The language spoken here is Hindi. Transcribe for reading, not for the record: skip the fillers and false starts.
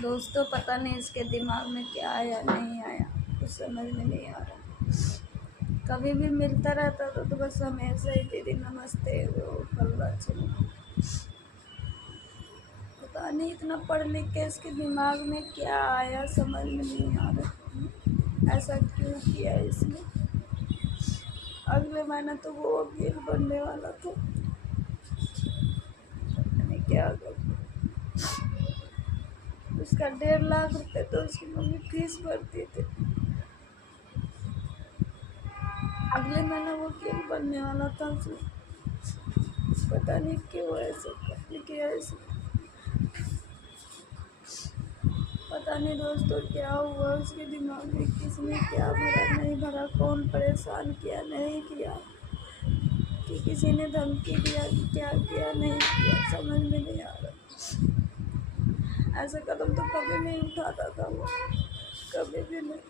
दोस्तों पता नहीं इसके दिमाग में क्या आया नहीं आया, कुछ समझ में नहीं आ रहा। कभी भी मिलता रहता था तो बस हमेशा ही दीदी नमस्ते वो फल्ला चलो। पता नहीं इतना पढ़ लिख के इसके दिमाग में क्या आया समझ में नहीं आ रहा, ऐसा क्यों किया इसने। अगले महीने तो वो वकील बनने वाला था, पता नहीं क्या कर। उसका 1.5 लाख रुपए तो उसकी मम्मी फीस भरती थी। अगले महीने वो वकील बनने वाला था, पता नहीं क्यों ऐसे किया ऐसे। पता नहीं दोस्तों क्या हुआ उसके दिमाग में, किसने क्या भरा नहीं भरा, कौन परेशान किया नहीं किया, कि किसी ने धमकी दिया कि क्या किया नहीं किया, समझ में नहीं आ रहा। ऐसा कदम तो कभी नहीं उठाता था वो, कभी भी नहीं।